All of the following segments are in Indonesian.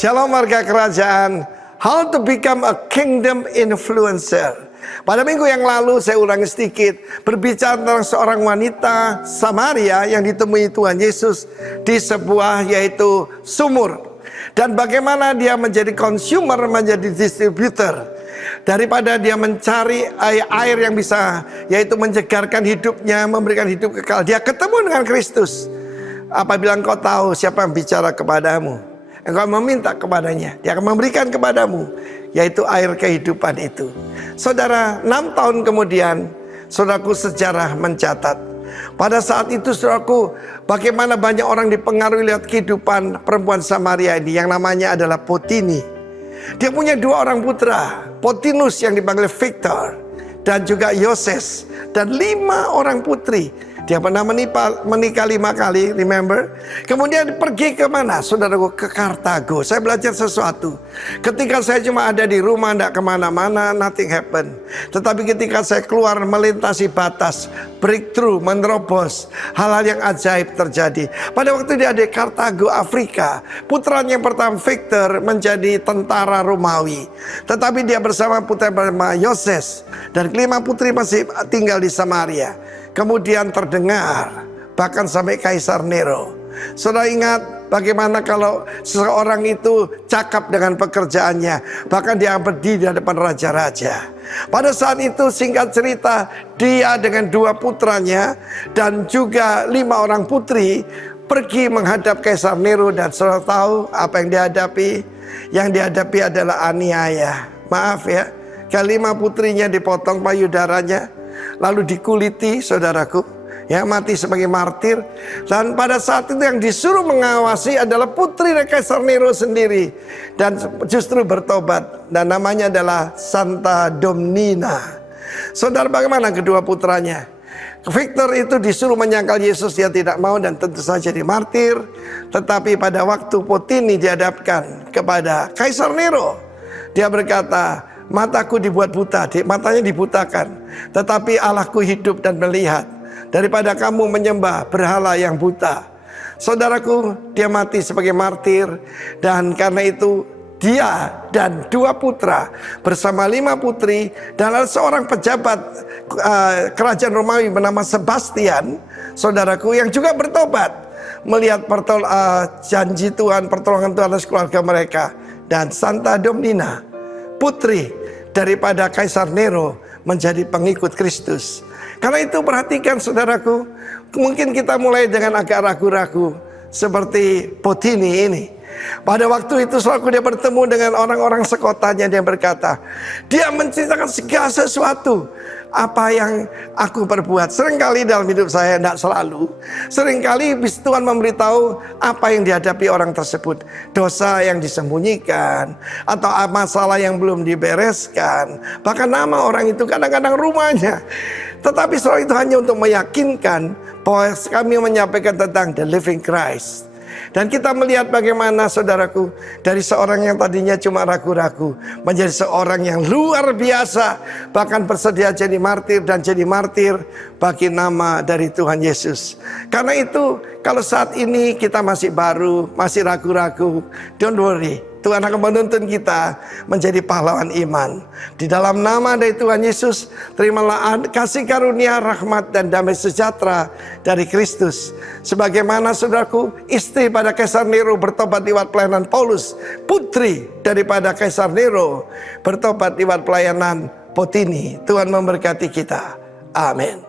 Shalom warga kerajaan. How to become a kingdom influencer. Pada minggu yang lalu saya ulangi sedikit, berbicara tentang seorang wanita Samaria yang ditemui Tuhan Yesus di sebuah yaitu sumur. Dan bagaimana dia menjadi consumer, menjadi distributor. Daripada dia mencari air yang bisa yaitu menyegarkan hidupnya, memberikan hidup kekal, dia ketemu dengan Kristus. Apabila engkau tahu siapa yang bicara kepadamu, engkau meminta kepadanya, dia akan memberikan kepadamu, yaitu air kehidupan itu. Saudara, 6 tahun kemudian, saudaraku, sejarah mencatat. Pada saat itu, saudaraku, bagaimana banyak orang dipengaruhi lihat kehidupan perempuan Samaria ini, yang namanya adalah Potini. Dia punya 2 orang putra, Potinus yang dipanggil Victor, dan juga Yoses, dan 5 orang putri. Dia pernah menikah 5 kali, remember? Kemudian pergi ke mana? Saudaraku, ke Kartago. Saya belajar sesuatu. Ketika saya cuma ada di rumah, tidak kemana-mana, nothing happen. Tetapi ketika saya keluar melintasi batas, breakthrough, menerobos, hal-hal yang ajaib terjadi. Pada waktu dia di Kartago, Afrika, putranya yang pertama Victor menjadi tentara Romawi. Tetapi dia bersama putra bernama Yoses, dan 5 putri masih tinggal di Samaria. Kemudian terdengar bahkan sampai Kaisar Nero. Saudara ingat bagaimana kalau seseorang itu cakap dengan pekerjaannya, bahkan dia berdiri di hadapan raja-raja. Pada saat itu, singkat cerita, dia dengan 2 putranya dan juga 5 orang putri pergi menghadap Kaisar Nero. Dan saudara tahu apa yang dihadapi? Yang dihadapi adalah aniaya. Maaf ya, ke-5 putrinya dipotong payudaranya, lalu dikuliti, saudaraku, ya, mati sebagai martir. Dan pada saat itu yang disuruh mengawasi adalah putri Kaisar Nero sendiri, dan justru bertobat, dan namanya adalah Santa Domnina. Saudara, bagaimana kedua putranya? Victor itu disuruh menyangkal Yesus, dia tidak mau dan tentu saja dimartir. Tetapi pada waktu Potini dihadapkan kepada Kaisar Nero, dia berkata, mataku dibuat buta, matanya dibutakan, tetapi Allahku hidup dan melihat. Daripada kamu menyembah berhala yang buta. Saudaraku, dia mati sebagai martir. Dan karena itu dia dan 2 putra bersama 5 putri, dan ada seorang pejabat kerajaan Romawi bernama Sebastian, saudaraku, yang juga bertobat melihat janji Tuhan, pertolongan Tuhan atas keluarga mereka. Dan Santa Domnina, putri daripada Kaisar Nero, menjadi pengikut Kristus. Karena itu perhatikan, saudaraku, mungkin kita mulai dengan agak ragu-ragu seperti Potini ini. Pada waktu itu selalu dia bertemu dengan orang-orang sekotanya, dia berkata, dia menceritakan segala sesuatu apa yang aku perbuat. Seringkali dalam hidup saya, tidak selalu, seringkali Tuhan memberitahu apa yang dihadapi orang tersebut, dosa yang disembunyikan, atau masalah yang belum dibereskan, bahkan nama orang itu, kadang-kadang rumahnya. Tetapi selalu itu hanya untuk meyakinkan bahwa kami menyampaikan tentang the living Christ. Dan kita melihat bagaimana, saudaraku, dari seorang yang tadinya cuma ragu-ragu menjadi seorang yang luar biasa, bahkan bersedia jadi martir dan jadi martir bagi nama dari Tuhan Yesus. Karena itu, kalau saat ini kita masih baru, masih ragu-ragu, don't worry, Tuhan akan menuntun kita menjadi pahlawan iman. Di dalam nama dari Tuhan Yesus, terimalah kasih karunia, rahmat, dan damai sejahtera dari Kristus. Sebagaimana, saudaraku, istri pada Kaisar Nero bertobat lewat pelayanan Paulus, putri daripada Kaisar Nero bertobat lewat pelayanan Potini. Tuhan memberkati kita. Amin.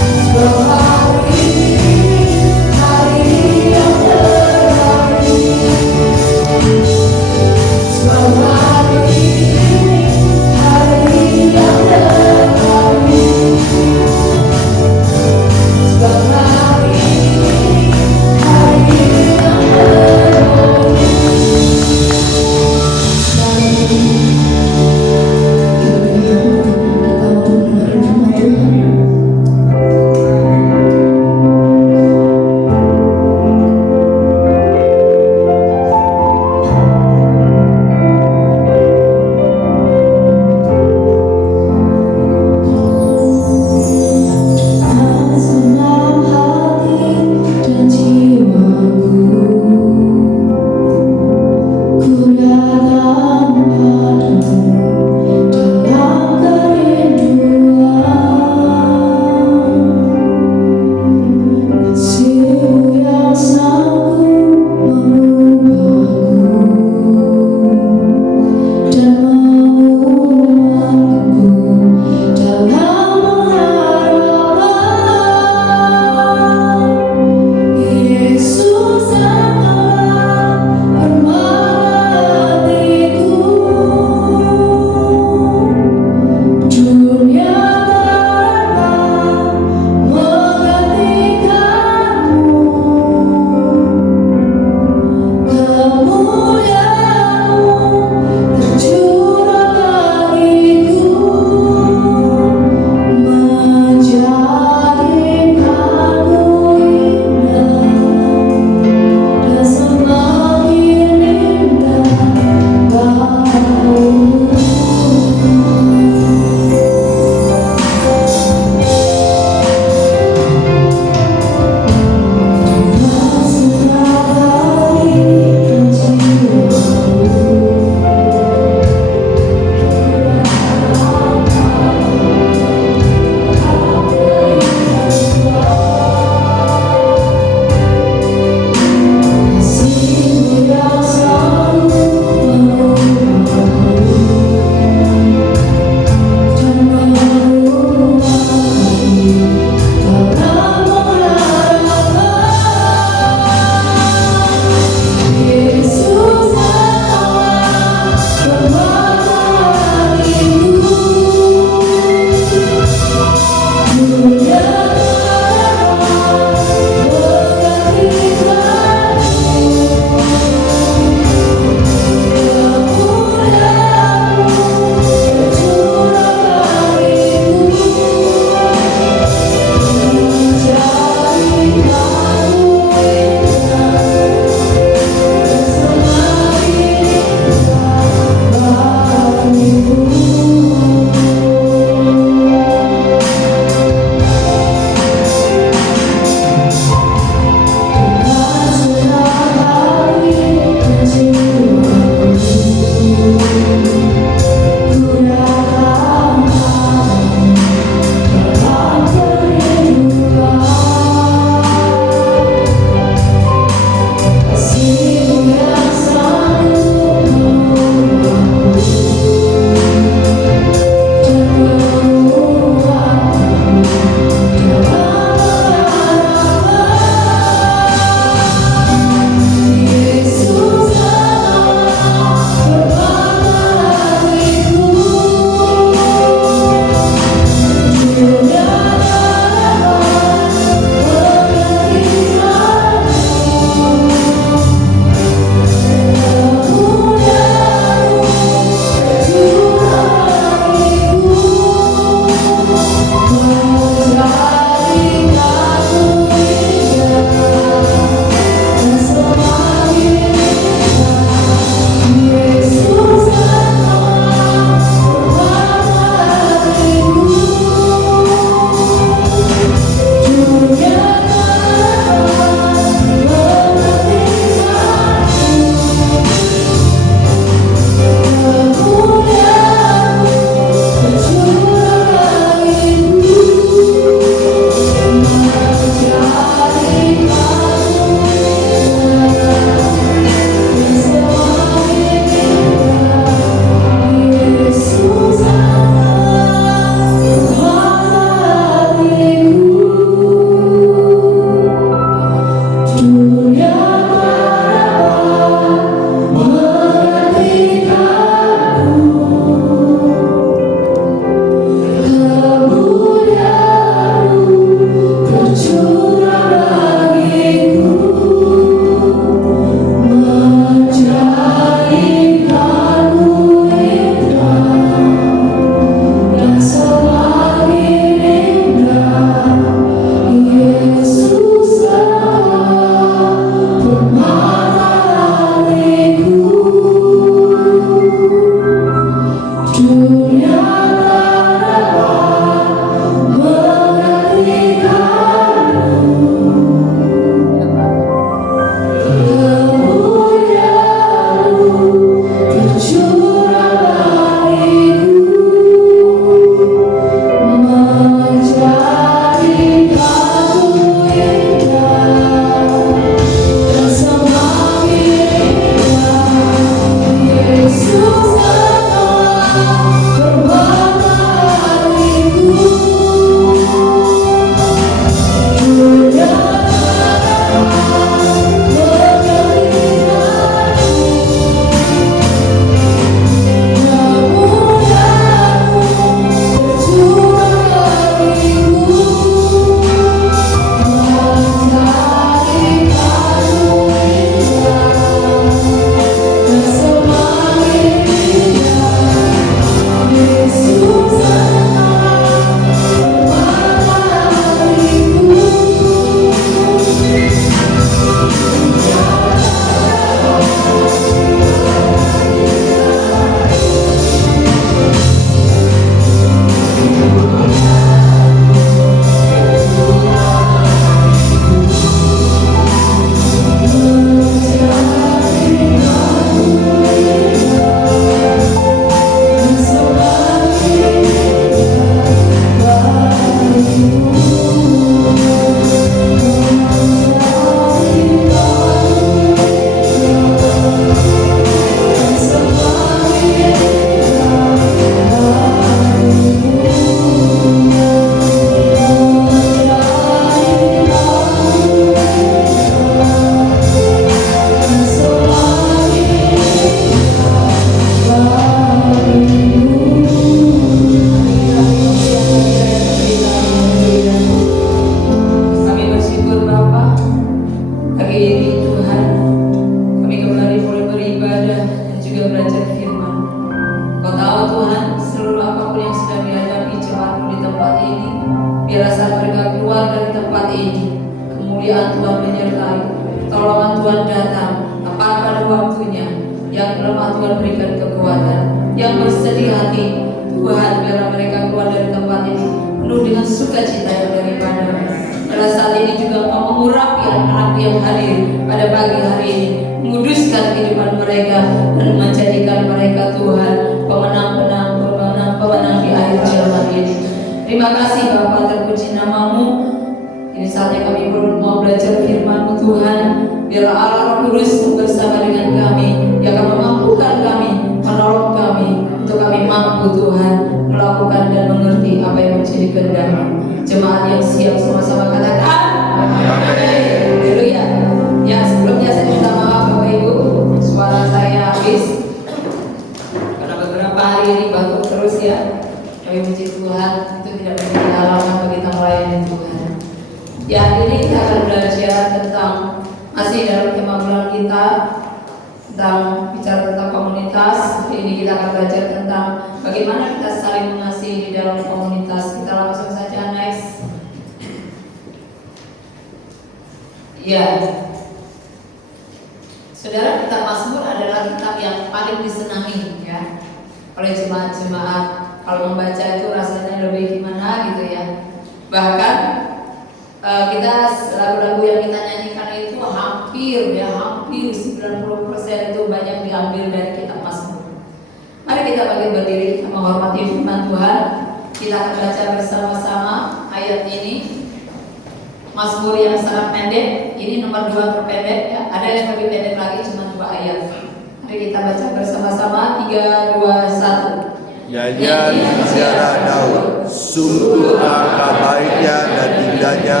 Sungguh angka baiknya dan indahnya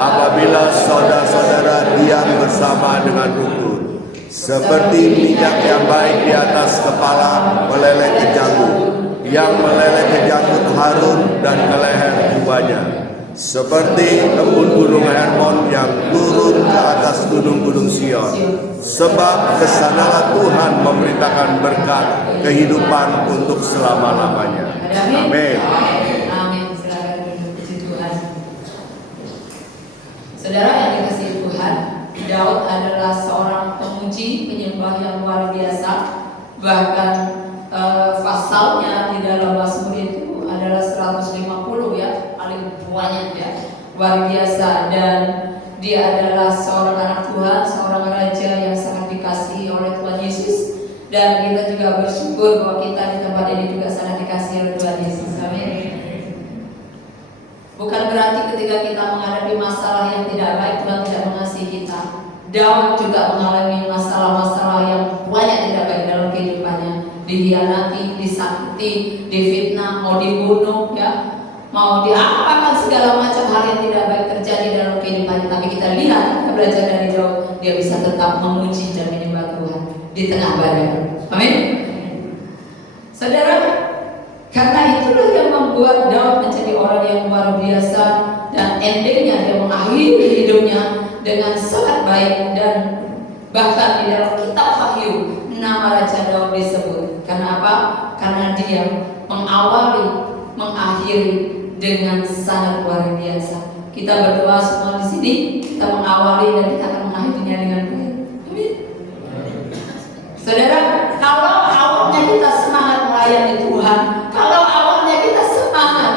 apabila saudara-saudara diam bersama dengan rukun. Seperti minyak yang baik di atas kepala meleleh ke janggut, yang meleleh ke janggut Harun dan ke leher jubahnya. Seperti embun gunung Hermon yang turun ke atas gunung-gunung Sion. Sebab kesanalah Tuhan memerintahkan berkat kehidupan untuk selama-lamanya. Amin. Amin. Silakan duduk, puji Tuhan. Saudara yang dikasihi Tuhan, Daud adalah seorang pemuji, penyembah yang luar biasa. Bahkan pasalnya di dalam Mazmur itu adalah 150 ya, paling banyak ya, luar biasa. Dan dia adalah seorang anak Tuhan, seorang raja yang sangat dikasihi oleh Tuhan Yesus. Dan kita juga bersyukur bahwa kita di tempat ini juga sangat dikasihi oleh Tuhan Yesus. Amin. Bukan berarti ketika kita menghadapi masalah yang tidak baik, Tuhan tidak mengasihi kita. Daud juga mengalami masalah-masalah yang banyak tidak baik dalam kehidupannya. Dikhianati, disakiti, difitnah, mau dibunuh, ya, mau diapakan, segala macam hal yang tidak baik terjadi dalam kehidupannya. Tapi kita lihat, kita belajar dari Daud, dia bisa tetap memuji dan menyembah Tuhan di tengah badai. Amin. Saudara, karena itulah yang membuat Daud menjadi orang yang luar biasa, dan endingnya dia mengakhiri hidupnya dengan sangat baik. Dan bahkan di dalam kitab Wahyu nama Raja Daud disebut. Karena apa? Karena dia mengawali, mengakhiri dengan sangat luar biasa. Kita berdoa semua di sini, kita mengawali dan kita akan mengakhirinya dengan baik. Amin. Saudara, kalau awalnya kita semangat melayani Tuhan, kalau awalnya kita semangat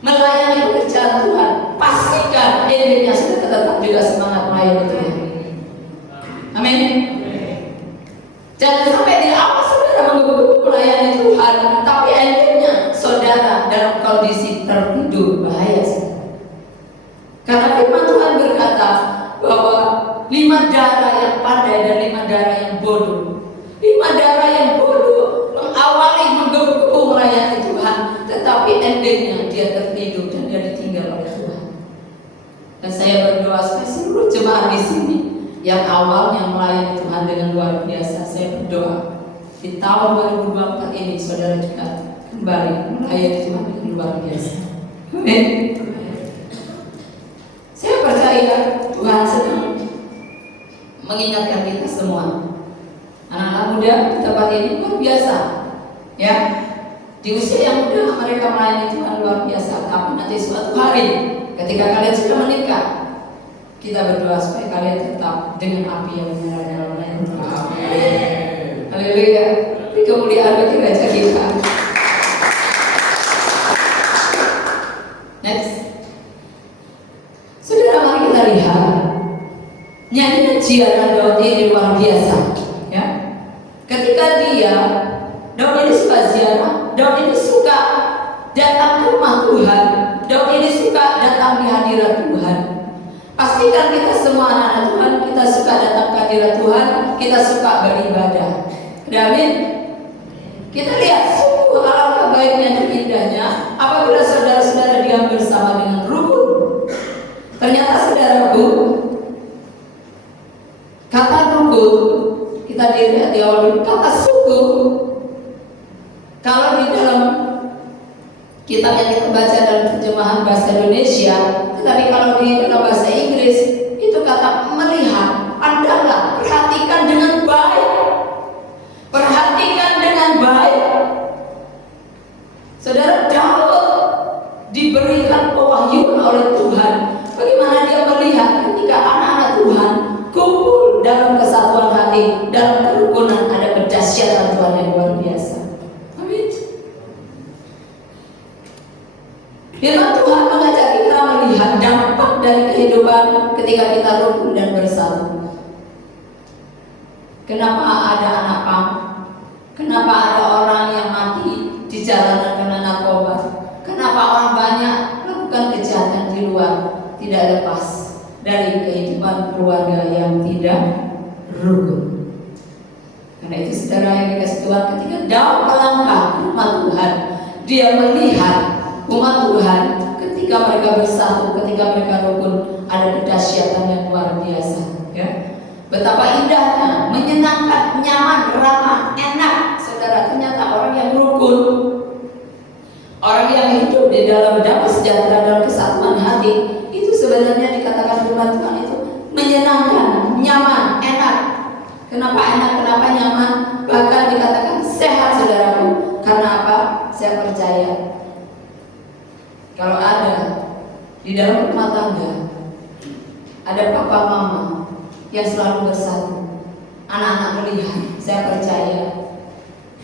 melayani pekerjaan Tuhan, pastikan endingnya sudah tetap juga semangat melayani Tuhan. Amin. Jangan sampai di awal saudara menggebu-gebu melayani Tuhan, tapi endingnya saudara dalam kondisi tertidur, bahaya. Karena firman Tuhan berkata bahwa 5 darah yang pandai dan 5 darah yang bodoh. 5 darah yang bodoh mengawali menggebu-gebu melayani Tuhan, tetapi endingnya dia tertidur dan dia ditinggal oleh Tuhan. Dan saya berdoa supaya seluruh jemaat di sini yang awalnya melayani Tuhan dengan luar biasa, saya berdoa di tahun 2024 ini saudara juga kembali melayani Tuhan dengan luar biasa. Amin. Saya percaya Tuhan sedang mengingatkan kita semua, anak-anak muda di tempat ini luar biasa, ya. Di usia yang muda mereka melayani Tuhan luar biasa. Tapi nanti suatu hari ketika kalian sudah menikah, kita berdoa supaya kalian tetap dengan api yang menyala dalam melayani Tuhan. Haleluya. Ini kemuliaan bagi Raja kita. Next. Saudara, mari kita lihat nyanyian Jiarah Daud ini luar biasa, ya. Ketika Daud ini suka ziarah, Daud ini suka datang ke rumah Tuhan, Daud ini suka datang di hadirat Tuhan. Pastikan kita semua anak-anak Tuhan, kita suka datang ke hadirat Tuhan, kita suka beribadah. Amin. Kita lihat sungguh alangkah baiknya dan indahnya apabila saudara-saudara diam bersama dengan rukun. Ternyata saudaraku, kata rukun, kita dilihat di awal, kata suku, kalau di dalam kitab yang kita baca dalam terjemahan bahasa Indonesia, tetapi kalau di dalam bahasa Inggris itu kata melihat, pandanglah, perhatikan dengan baik, perhatikan dengan baik. Saudara, Daud diberikan pewahyuan oleh Tuhan bagaimana dia melihat ketika anak-anak Tuhan kumpul dalam kesatuan hati, dalam kerukunan, ada kedahsyatan Tuhan yang luar biasa. Amin. Firman Tuhan mengajak kita melihat dampak dari kehidupan ketika kita rukun dan bersatu. Kenapa ada anak pang? Kenapa ada orang yang mati di jalanan karena narkoba? Kenapa orang banyak melakukan kejahatan di luar? Tidak lepas dari kehidupan keluarga yang tidak rukun. Karena itu saudara yang dikasih Tuhan, ketika Daud melangkah ke rumah Tuhan, dia melihat umat Tuhan ketika mereka bersatu, ketika mereka rukun, ada kedahsyatan yang luar biasa. Betapa indahnya, menyenangkan, nyaman, ramah, enak. Saudara, ternyata orang yang rukun, orang yang hidup di dalam damai sejahtera dan kesatuan hati, itu sebenarnya dikatakan firman Tuhan itu menyenangkan, nyaman, enak. Kenapa enak? Kenapa nyaman? Bahkan dikatakan sehat, saudaraku. Karena apa? Saya percaya kalau ada di dalam rumah tangga ada papa mama yang selalu bersatu, anak-anak melihat, saya percaya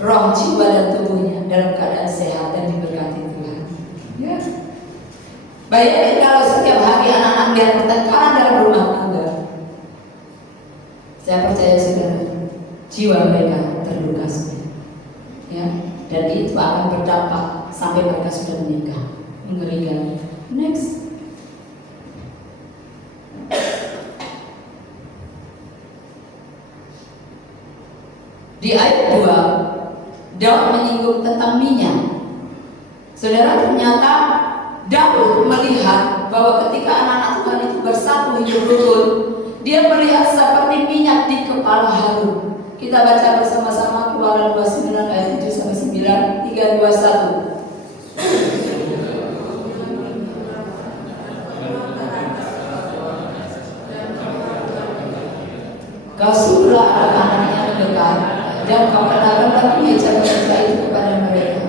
roh, jiwa, dan tubuhnya dalam keadaan sehat dan diberkati Tuhan. Ya. Bayangin kalau setiap hari anak-anak lihat pertengkaran dalam rumah tangga, saya percaya saudara, jiwa mereka terluka semua. Ya. Dan itu akan berdampak sampai mereka sudah menikah. Mengerikan. Next. Di ayat 2, Daud menyinggung tentang minyak. Saudara, ternyata Daud melihat bahwa ketika anak-anak Tuhan itu bersatu hidup rukun, dia melihat seperti minyak di kepala Harun. Kita baca bersama-sama Keluaran 29 ayat 7 sampai 9, 3, 2, 1. Kau suruhlah anak-anaknya mendekat, dan kau kenalkan meja-meja itu kepada mereka.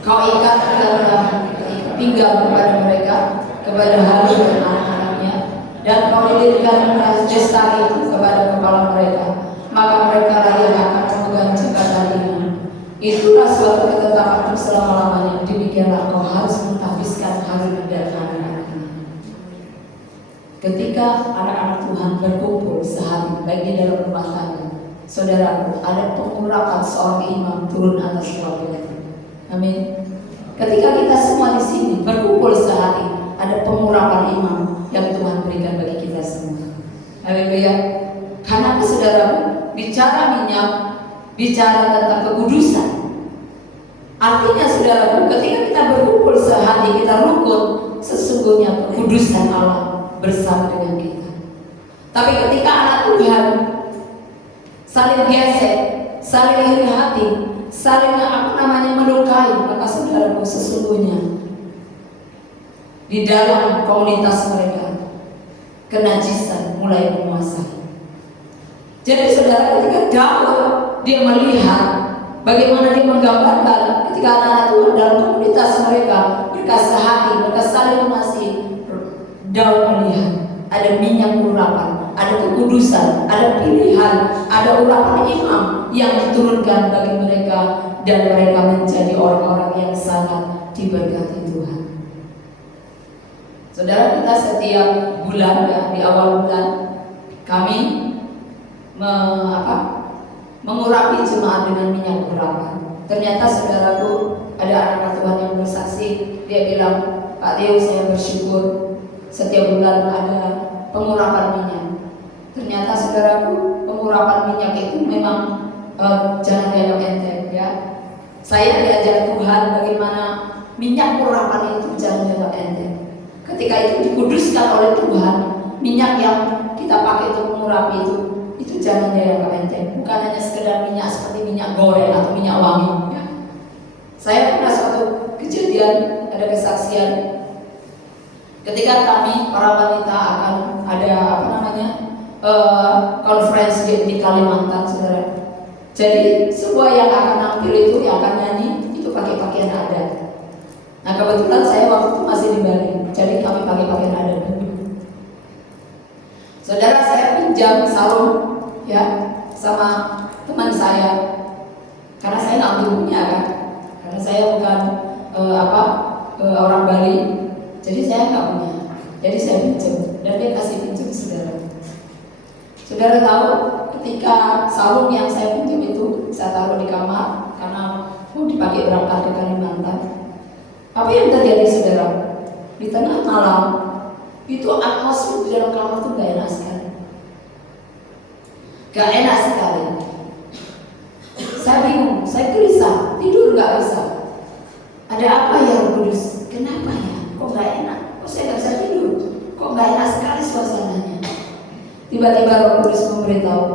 Kau ikat pinggang kepada mereka, kepada Harun dan anak-anaknya, dan kau lilitkan desta itu kepada kepala mereka. Maka mereka lah yang akan memegang jembatan ini. Itulah suatu ketetapan selama-lamanya. Demikianlah kau harus mentahbiskan Harun dan anak-anaknya. Ketika anak-anak Tuhan berkumpul sehari, baik di dalam rumah tangga, saudara, ada pengurapan seorang imam turun atas keluarga itu. Amin. Ketika kita semua di sini berkumpul sehari, ada pengurapan imam yang Tuhan berikan bagi kita semua. Haleluya. Karena saudara, bicara minyak, bicara tentang kekudusan. Artinya saudara, ketika kita berkumpul sehari, kita rukun, sesungguhnya kekudusan Allah bersama dengan kita. Tapi ketika anak Tuhan saling gesek, saling iri hati, saling melukai, maka saudaraku sesungguhnya di dalam komunitas mereka kenajisan mulai menguasai. Jadi saudara, ketika Daud dia melihat bagaimana dia menggambarkan ketika anak-anak Tuhan dalam komunitas mereka hati, mereka saling mengasihi, Daud melihat ada minyak urapan, ada kekudusan, ada pilihan, ada urapan imam yang diturunkan bagi mereka, dan mereka menjadi orang-orang yang sangat diberkati Tuhan. Saudara, kita setiap bulan ya, di awal bulan kami mengurapi jemaat dengan minyak urapan. Ternyata saudaraku, ada anak Tuhan yang bersaksi, dia bilang, Pak Theo, saya bersyukur setiap bulan ada pengurapan minyak. Ternyata saudaraku, pengurapan minyak itu memang jangan dianggap enteng ya. Saya diajar Tuhan bagaimana minyak urapan itu jangan dianggap enteng. Ketika itu dikuduskan oleh Tuhan, minyak yang kita pakai untuk mengurapi itu jangan dianggap enteng. Bukan hanya sekedar minyak seperti minyak goreng atau minyak wangi ya. Saya pernah suatu kejadian, ada kesaksian ketika kami para wanita akan ada konferensi di Kalimantan, saudara. Jadi semua yang akan nampil itu, yang akan nyanyi itu pakai pakaian adat. Nah kebetulan saya waktu itu masih di Bali, jadi kami pakai pakaian adat. Saudara, saya pinjam sarung ya sama teman saya, karena saya nggak punya kan, karena saya bukan orang Bali. Jadi saya nggak punya, jadi saya pinjam dan dia kasih pinjam saudara. Saudara tahu, ketika sarung yang saya pinjam itu saya taruh di kamar karena mau dipakai berangkat ke Kalimantan. Apa yang terjadi saudara? Di tengah malam itu atmosfer di dalam kamar itu gak enak sekali. Gak enak sekali. Saya bingung, saya gelisah, tidur gak bisa. Ada apa ya Roh Kudus? Kenapa ya? Kok gak enak? Kok saya gak bisa tidur? Kok gak enak sekali suasananya? Tiba-tiba Roh Kudus memberitahu,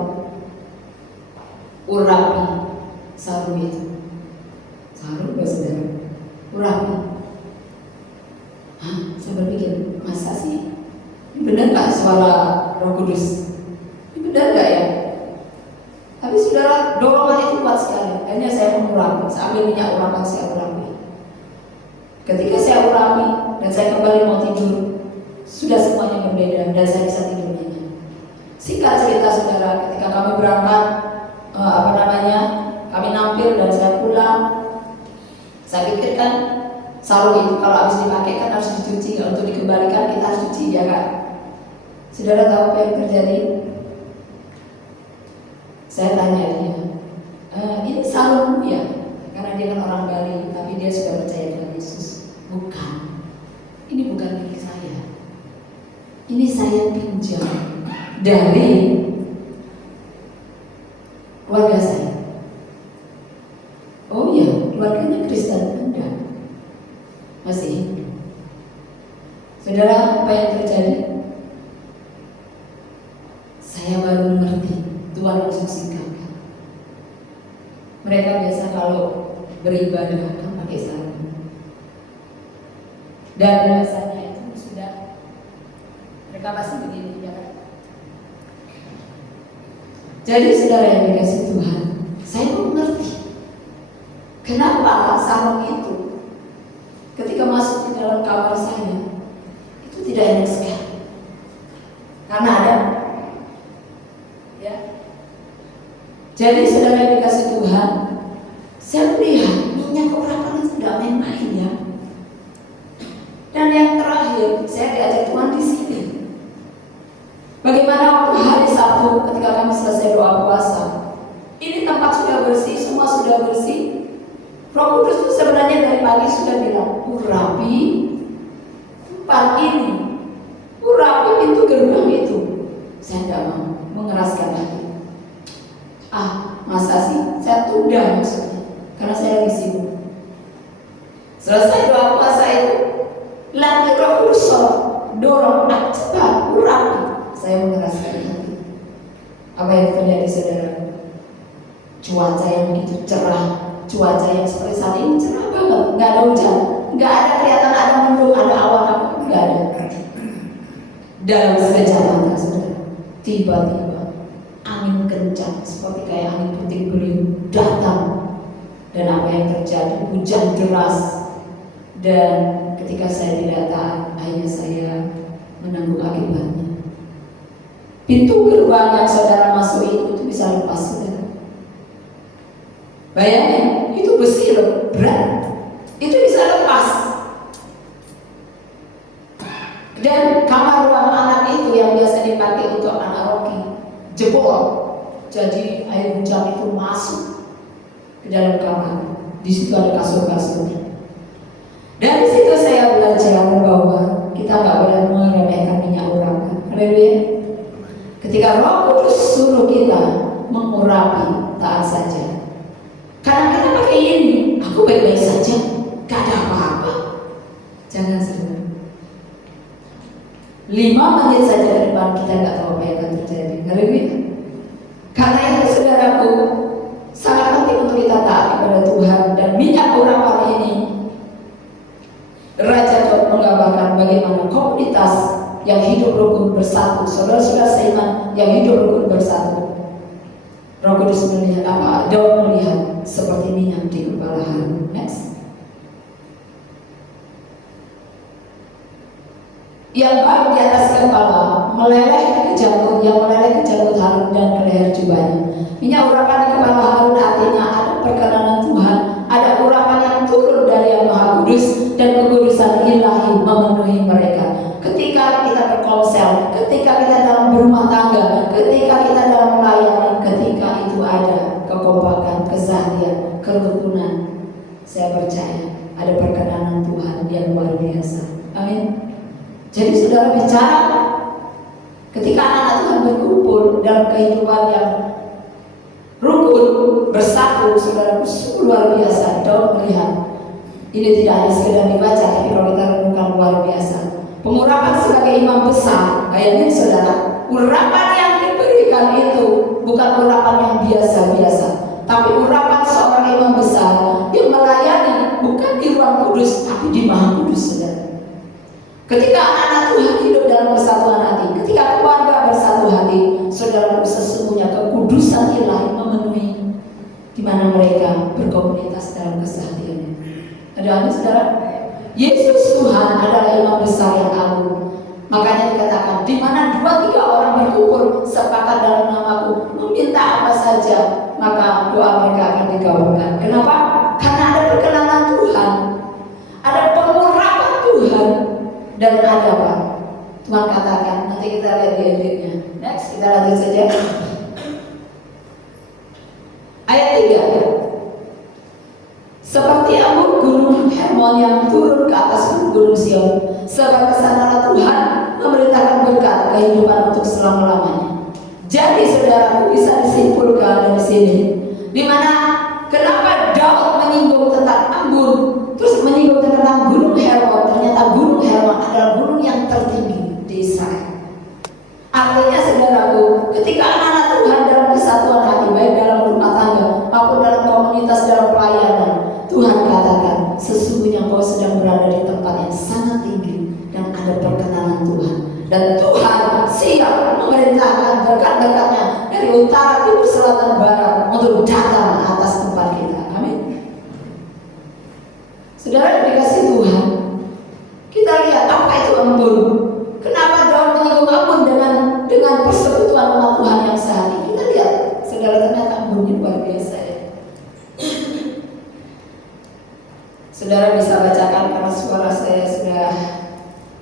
urapi sarung itu. Sarung gak saudara? Urapi. Hah? Saya berpikir, masa sih? Ini benar gak suara Roh Kudus? Ini benar gak ya? Tapi saudara, dorongan itu kuat sekali. Akhirnya saya mengurapi, saya ambil minyak urapan, saya urapi. Ketika saya urapi dan saya kembali mau tidur, sudah semuanya berbeda dan saya bisa tidur nyenyak. Singkat cerita saudara, ketika kami berangkat, kami nampil dan saya pulang, saya pikirkan sarung itu kalau habis dipakai kan harus dicuci, untuk dikembalikan kita harus cuci, ya kan? Saudara tahu apa yang terjadi? Saya tanya dia, ini sarungmu ya? Karena dia kan orang Bali, tapi dia sudah percaya Tuhan Yesus. Bukan, ini bukan milik saya. Ini saya pinjam dari keluarga saya. Oh iya, keluarganya Kristen, enggak? Masih Hindu. Saudara, apa yang terjadi? Saya baru mengerti, Tuhan langsung singkapkan. Mereka biasa kalau beribadah kan pakai sarung. Dan biasanya itu sudah mereka pasti begini, ya kan? Jadi saudara yang dikasih Tuhan, saya pun mengerti kenapa sarung itu ketika masuk di dalam kamar saya itu tidak enak sekali. Karena ada, ya. Jadi saudara yang dikasih Tuhan, saya melihat minyak urapan itu tidak main-main ya. Dan yang terakhir, saya diajak Tuhan di sini. Bagaimana waktu hari Sabtu ketika kami selesai doa puasa, ini tempat sudah bersih, semua sudah bersih. Roh Kudus itu sebenarnya dari pagi sudah bilang, urapi tempat ini, urapi pintu gerbang itu. Saya tidak mau mengeraskan hati. Masa sih? Saya tunda maksudnya, karena saya lagi sibuk. Selesai doa puasa itu, lagi Roh Kudus dorong, cepat urapi. Saya mengeraskan hati. Apa yang terjadi saudara? Cuaca yang begitu cerah, cuaca yang seperti saat ini cerah banget, nggak ada hujan, nggak ada kelihatan ada mendung, ada awan apa, nggak ada. Dalam sekejap mata saudara, tiba-tiba angin kencang seperti kayak angin puting beliung datang, dan apa yang terjadi? Hujan deras. Dan ketika saya tidak taat, akhirnya saya menanggung akibatnya. Pintu gerbang yang saudara masuk itu bisa lepas saudara. Bayangin, itu besi loh, berat. Itu bisa lepas. Dan kamar ruang anak itu yang biasa dipakai untuk anak Rocky jebol. Jadi air hujan itu masuk ke dalam kamar. Di situ ada kasur-kasurnya. Dari situ saya belajar bahwa kita nggak boleh meremehkan minyak urapan. Haleluya. Ketika Roh Kudus suruh kita mengurapi, taat saja. Karena kita pakai ini, aku baik-baik saja, gak ada apa-apa. Jangan saudara. 5 menit saja ke depan kita nggak tahu apa yang akan terjadi. Haleluya. Karena itu saudaraku, sangat penting untuk kita taat kepada Tuhan. Dan minyak urapan ini, Raja Daud menggambarkan bagaimana komunitas yang hidup rukun bersatu, saudara-saudara seiman yang hidup rukun bersatu. Roh Kudus melihat apa? Daud melihat seperti minyak di kepala Harun. Next. Yang baru di atas kepala meleleh ke janggut, yang meleleh ke janggut Harun dan ke leher jubahnya. Minyak urapan di kepala Harun artinya ada perkenanan Tuhan, ada urapan yang turun dari Yang Maha Kudus dan kekudusan ilahi memenuhi mereka. Ketika kita berkonsel, ketika kita dalam berumah tangga, ketika kita dalam melayani, ketika itu ada kekompakan, keseharian, kerukunan, saya percaya ada perkenanan Tuhan yang luar biasa. Amin. Jadi saudara bicara, ketika anak-anak Tuhan berkumpul dalam kehidupan yang rukun bersatu, saudara, sungguh luar biasa. Daud melihat ini tidak hanya sekedar dibaca, tapi kalau kita renungkan luar biasa. Pengurapan sebagai imam besar, kayaknya saudara, urapan yang Tapi urapan seorang imam besar yang melayani bukan di ruang kudus, tapi di maha kudus, saudara. Ketika anak-anak Tuhan hidup dalam persatuan hati, ketika keluarga bersatu hati, saudara, sesungguhnya kekudusan ilahi memenuhi di mana mereka berkomunitas dalam kesehariannya. Ada amin, saudara? Yesus Tuhan adalah imam besar yang agung. Makanya dikatakan, di mana 2-3 orang berkumpul sepakat dalam namaku, meminta apa saja, maka doa mereka akan dikabulkan. Kenapa? Karena ada perkenanan Tuhan, ada pengurapan Tuhan, dan ada apa? Tuhan katakan, nanti kita lihat di endingnya. Next, kita lanjut saja. Ayat 3. Seperti embun gunung Hermon yang turun ke atas gunung Sion, sebab kesanalah Tuhan memerintahkan berkat kehidupan untuk selama-lamanya. Jadi saudaraku, bisa disimpulkan dari sini, dimana kenapa Daud menyinggung tentang embun, terus menyinggung tentang gunung Hermon. Ternyata gunung Hermon adalah gunung yang tertinggi di Israel. Artinya saudaraku, ketika anak-anak Tuhan dalam kesatuan hati, baik dalam rumah tangga maupun dalam komunitas, dalam pelayanan, Tuhan katakan, sesungguhnya kau sedang berada di tempat yang sangat tinggi dan ada perkenanan Tuhan. Dan Tuhan siap memerintahkan berkat-berkatnya dari utara, timur, selatan, barat untuk datang atas tempat kita. Amin. Saudara dikasih Tuhan, kita lihat apa itu embun. Kenapa Daud menyinggung embun dengan persekutuan umat Tuhan yang sehari? Kita lihat, saudara, ternyata embun luar biasa ya. Saudara bisa bacakan karena suara saya sudah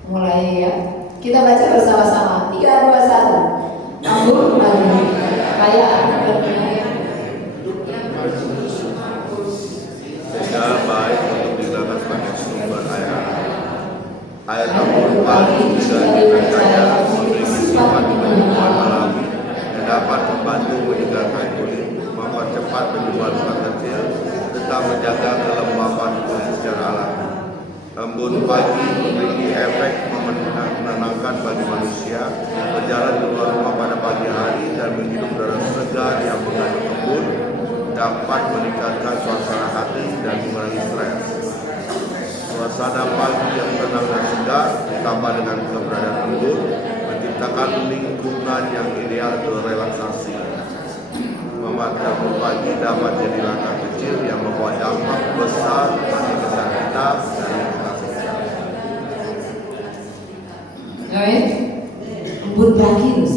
mulai ya. Kita baca bersama-sama. 3, 2, 1. Embun lagi kayak sehingga baik untuk digunakan sebagai sumber air. Air embun pagi bisa dipercaya memiliki sifat penyembuhan alami yang dapat membantu menyegarkan kulit, mempercepat penyembuhan luka kecil, tetap menjaga kelembapan kulit secara alami. Embun pagi memiliki efek menenangkan bagi manusia. Berjalan di luar rumah pada pagi hari dan menghirup udara segar yang mengandung embun dapat meningkatkan suasana hati dan mengurangi stres. Suasana pagi yang tenang dan segar ditambah dengan keberadaan embun menciptakan lingkungan yang ideal untuk relaksasi. Memakai embun pagi dapat jadi langkah kecil yang membawa dampak besar bagi kesehatan kita dan lingkungan sosial. embun pagi loh.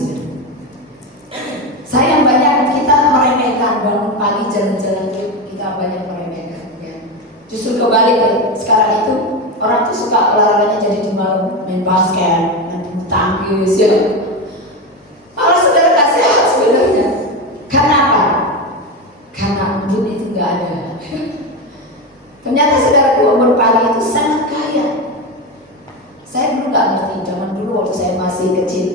Sayang banyak kita meremehkan bangun pagi jalan-jalan, kita banyak meremehkan ya. Justru kebalik ya. Sekarang itu orang tuh suka olahraganya jadi di malam, main basket, main bulu tangkis ya. Malah saudara gak sehat sebenarnya. Karena apa? Karena embun itu gak ada. Ternyata saudara embun pagi itu sangat kaya. Saya dulu gak ngerti, zaman dulu waktu saya masih kecil,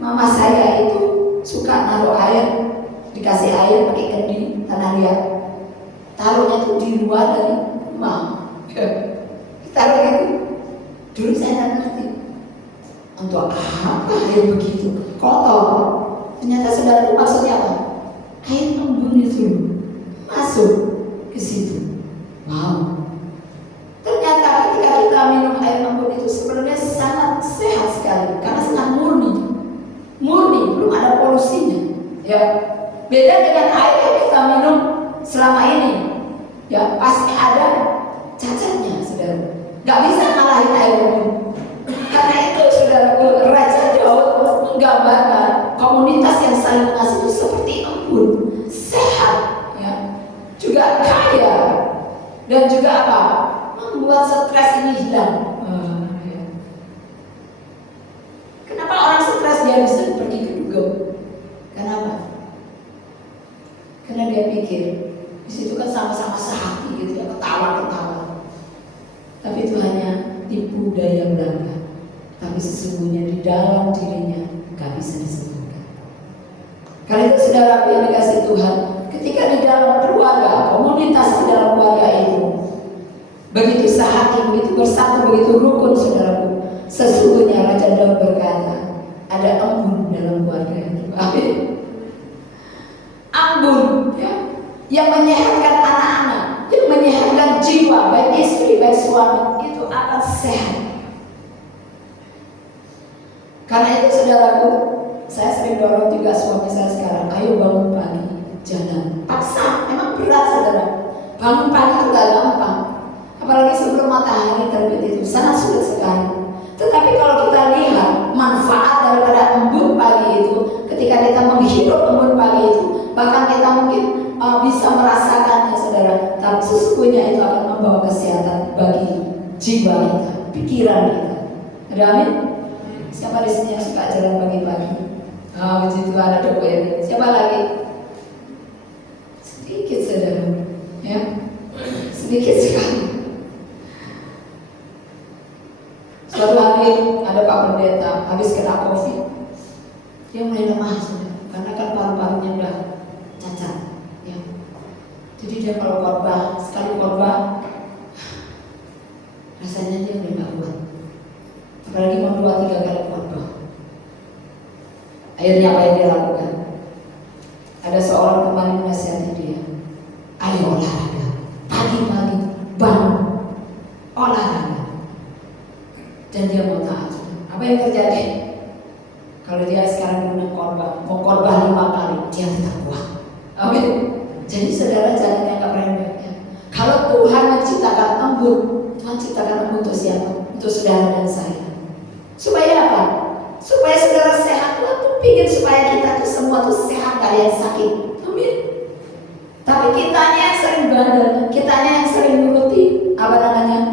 mama saya itu suka naruh air, dikasih air pakai kendi tanah liat, taruhnya tuh di luar dari rumah. Taruh itu. Dulu saya nggak ngerti untuk apa air begitu kotor. Ternyata saudara itu maksudnya apa? Air embun itu masuk ke situ. Wow. Ternyata ketika kita minum air embun itu sebenarnya sangat sehat sekali karena sangat murni, belum ada polusinya. Ya, beda dengan air yang kita minum selama ini. Ya, pasti ada cacatnya, saudara. Gak bisa ngalahin air embun. Karena itu, saudara, Raja Daud menggambarkan komunitas yang saling mengasihi itu seperti embun, sehat, ya, juga kaya, dan juga apa? Membuat stres ini hilang. Kenapa orang stres dia bisa pergi ke dugem? Kenapa? Karena dia pikir di situ kan sama-sama sehati gitu ya, ketawa-ketawa. Tapi itu hanya tipu daya belaka. Tapi sesungguhnya di dalam dirinya gak bisa disembuhkan. Karena itu saudara yang dikasih Tuhan, ketika di dalam keluarga, komunitas di dalam keluarga itu begitu sehati, begitu bersatu, begitu rukun, saudaraku. Sesungguhnya Raja Daud berkata, ada embun dalam keluarga itu. Amin. Embun, ya. yang menyehatkan anak-anak, yang menyehatkan jiwa, baik istri, baik suami, itu akan sehat. Karena itu saudaraku, saya sering dorong juga suami saya sekarang, ayo bangun pagi, jalan. Paksa, memang berat saudara. Bangun pagi itu gak gampang. Apalagi sebelum matahari terbit itu sangat sulit sekali. Tetapi kalau kita lihat manfaat daripada embun pagi itu, ketika kita menghirup embun pagi itu, bahkan kita mungkin bisa merasakannya saudara. Tapi sesungguhnya itu akan membawa kesehatan bagi jiwa kita, pikiran kita. Ada amin? Siapa di sini yang suka jalan pagi-pagi? Puji Tuhan, ada doa. Siapa lagi? Sedikit saudara, ya, sedikit sekali. Suatu hari ada Pak Pendeta habis kena COVID, dia mulai lemah saudara, karena kan paru-parunya udah cacat, ya. Jadi dia kalau khotbah, sekali khotbah, rasanya dia udah nggak kuat. Apalagi mau 2-3 kali khotbah. Akhirnya apa yang dia lakukan? Ada seorang teman yang menasihati dia, ayo olahraga, pagi-pagi bangun, olahraga. Dan dia mau taat. Apa yang terjadi? Kalau dia sekarang mau khotbah 5 kali, dia tetap kuat. Amin. Jadi saudara jangan dianggap remeh. Kalau Tuhan menciptakan embun, Tuhan ciptakan embun untuk siapa? Untuk saudara dan saya. Supaya apa? Supaya saudara sehat. Tuhan tuh ingin supaya kita tuh semua tuh sehat, gak ada yang sakit. Amin. Tapi kitanya yang sering bandel, kitanya yang sering nuruti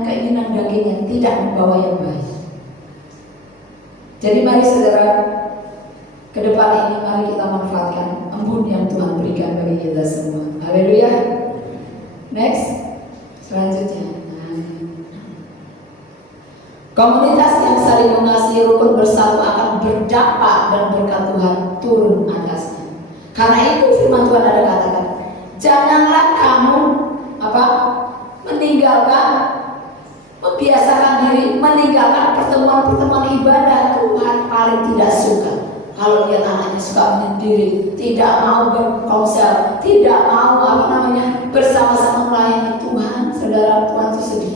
keinginan dagingnya, tidak membawa yang baik. Jadi mari saudara, ke depan ini mari kita manfaatkan embun yang Tuhan berikan bagi kita semua. Haleluya. Next, selanjutnya. Komunitas yang saling mengasihi, rukun bersatu akan berdampak dan berkat Tuhan turun atasnya. Karena itu firman Tuhan ada katakan, janganlah kamu membiasakan diri meninggalkan pertemuan-pertemuan ibadah. Tuhan paling tidak suka kalau lihat anaknya suka menyendiri, tidak mau berkonsel, tidak mau bersama-sama melayani Tuhan. Saudara, Tuhan itu sedih.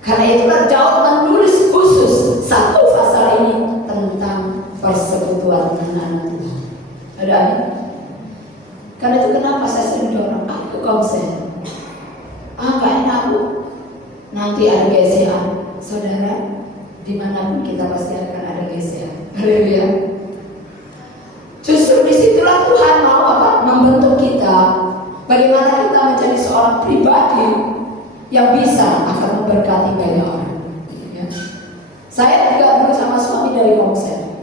Karena itulah Daud menulis khusus 1 pasal ini tentang persekutuan anak-anak Tuhan. Ada amin? Karena itu kenapa saya sering dorong aku ke konser. Gak enak Bu, nanti ada gesekan. Saudara, dimanapun kita pasti akan ada gesekan. Haleluya. Justru disitulah Tuhan mau membentuk kita, bagaimana kita menjadi seorang pribadi yang bisa akan memberkati banyak orang. Ya. Saya juga dulu sama suami dari konser.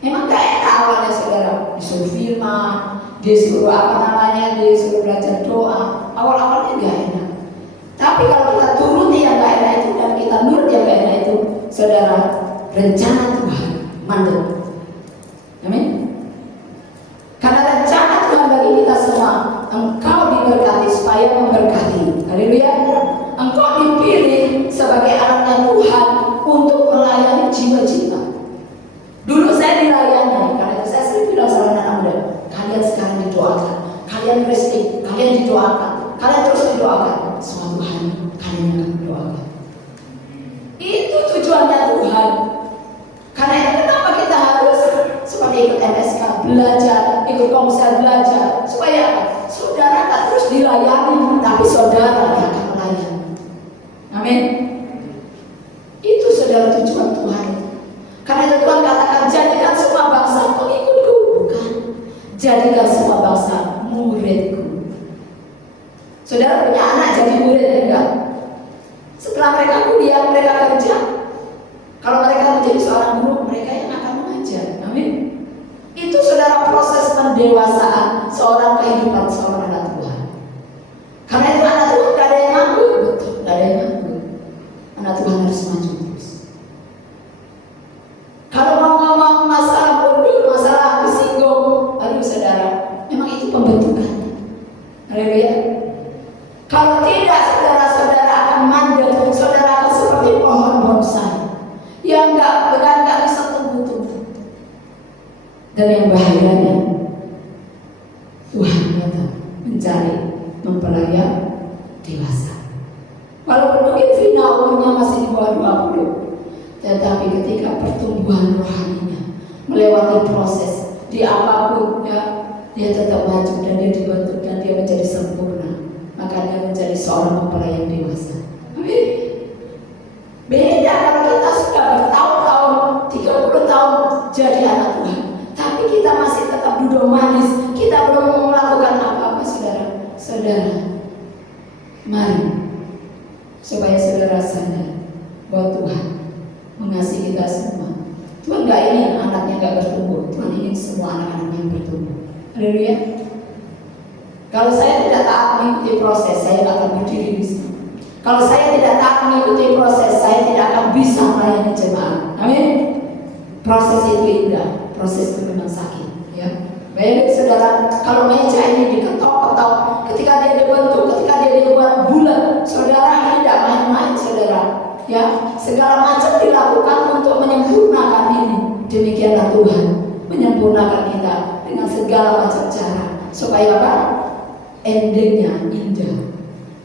Memang gak enak awalnya saudara, disuruh firman, disuruh disuruh belajar doa. Awal-awalnya gak enak. Tapi kalau kita turuti yang gak enak itu dan kita nurut yang gak enak itu, saudara, rencana Tuhan mandek. Amin. Karena rencana Tuhan bagi kita semua, engkau diberkati supaya memberkati. Haleluya. Engkau dipilih sebagai anaknya Tuhan untuk melayani jiwa-jiwa. Dulu saya dilayani, karena itu saya sering bilang sama anak muda, kalian sekarang didoakan, kalian resting, kalian didoakan, kalian terus didoakan. Suatu hari kalian akan didoakan. Itu tujuannya Tuhan. Karena itu kenapa kita harus seperti ikut MSK, belajar, ikut konser belajar, supaya apa? Saudara tak terus dilayani, tapi saudara yang akan melayani. Amin. Itu saudara tujuan Tuhan. Karena itu Tuhan katakan, jadikan semua bangsa pengikutku. Bukan, jadikan semua bangsa muridku. Saudara punya anak jadi murid, enggak? Setelah mereka kuliah, mereka kerja. Kalau mereka menjadi seorang guru, mereka yang akan mengajar. Amin. Itu saudara proses pendewasaan seorang kehidupan seorang anak Tuhan. Karena itu anak Tuhan gak ada yang nganggur, betul, gak ada yang nganggur. Anak Tuhan harus maju terus. Kalau mau ngomong masalah mundur, masalah disinggung, aduh saudara, memang itu pembentukan. Haleluya. Kalau tidak, saudara-saudara akan mandek, saudara akan seperti pohon bonsai yang nggak bisa tumbuh. Dan yang bahayanya, umurnya masih di bawah 20. Tetapi ketika pertumbuhan rohaninya melewati proses di apapun ya, dia tetap maju dan dia dibentuk dan dia menjadi sempurna. Maka dia menjadi seorang mempelai yang dewasa. Amin. Beda kalau kita sudah bertahun-tahun, 30 tahun jadi anak Tuhan, tapi kita masih tetap duduk manis, kita belum melakukan apa-apa, saudara. Mari supaya saudara sadar bahwa Tuhan mengasihi kita semua. Tuhan gak ingin anaknya gak bertumbuh, Tuhan ingin semua anak-anaknya bertumbuh. Haleluya. Kalau saya tidak taat mengikuti proses, saya tidak akan berdiri di sini. Kalau saya tidak taat mengikuti proses, saya tidak akan bisa melayani jemaat. Amin. Proses itu indah, proses itu memang sakit. Ya. Baik saudara, kalau meja ini diketok-ketok, ketika dia dibentuk, ketika dia dibuat bulat, saudara ini tidak main-main, saudara. Ya, segala macam dilakukan untuk menyempurnakan ini. Demikianlah Tuhan menyempurnakan kita dengan segala macam cara. Supaya apa? Endingnya indah.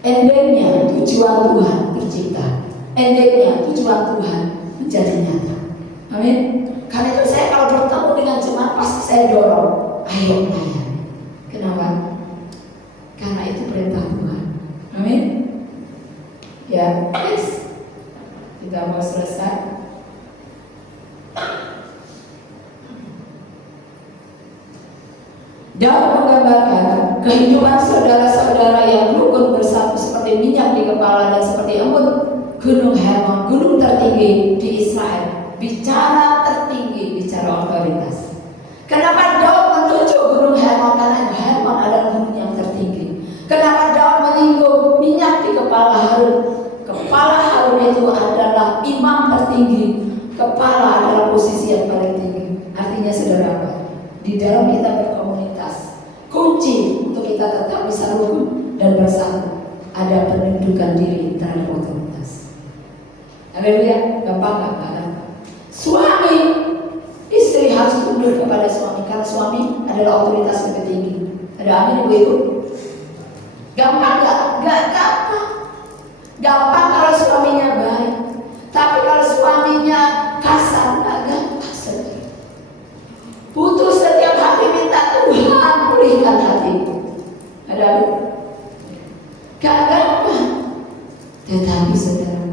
Endingnya tujuan Tuhan tercipta. Endingnya tujuan Tuhan menjadi nyata. Amin. Karena itu saya kalau bertemu dengan jemaat pasti saya dorong, ayo melayani. Kenapa? Karena itu perintah Tuhan. Amin. Ya, yes. Kita mau selesai. Daud menggambarkan kehidupan saudara-saudara yang rukun bersatu seperti minyak di kepala dan seperti embun gunung Hermon, gunung tertinggi di Israel. Bicara tertinggi, bicara otoritas. Kenapa Daud menunjuk gunung Hermon? Karena Hermon adalah gunung yang tertinggi. Kenapa Daud menyinggung minyak di kepala Harun? Kepala Harun itu adalah imam tertinggi. Kepala adalah posisi yang paling tinggi. Artinya saudara apa? Di dalam kita berkomunitas, kunci untuk kita tetap bisa rukun dan bersatu ada penundukan diri terhadap otoritas. Haleluya, gampang gak? Suami, istri harus tunduk kepada suami karena suami adalah otoritas yang tertinggi. Ada amin ibu-ibu? Gampang gak? Gak gampang. Gampang kalau suaminya baik, tapi kalau suaminya kasar, gak gampang. Butuh setiap hari minta Tuhan pulihkan hatiku. Ada amin? Gak gampang. Tetapi saudara,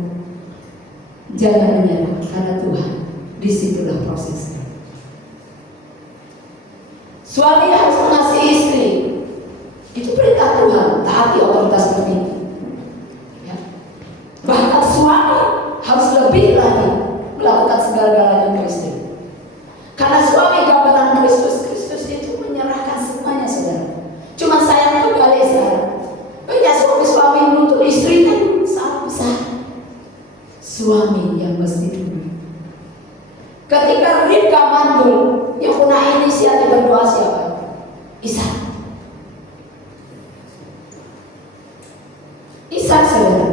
jangan menyerah karena Tuhan. Disitulah prosesnya. Suami harus mengasihi istri. Itu perintah Tuhan, taati otoritas tertinggi. Ya. Bahkan suami harus lebih lagi melakukan segala-galanya untuk istri. Karena suami gambaran Kristus. Kristus itu menyerahkan semuanya, saudara. Cuma sayang kembali sekarang. Banyak suami-suami menuntut istri kan salah besar. Suami yang mesti dulu. Ketika Ribka mandul, yang punya inisiatif berdoa siapa? Ishak. Ishak, saudara.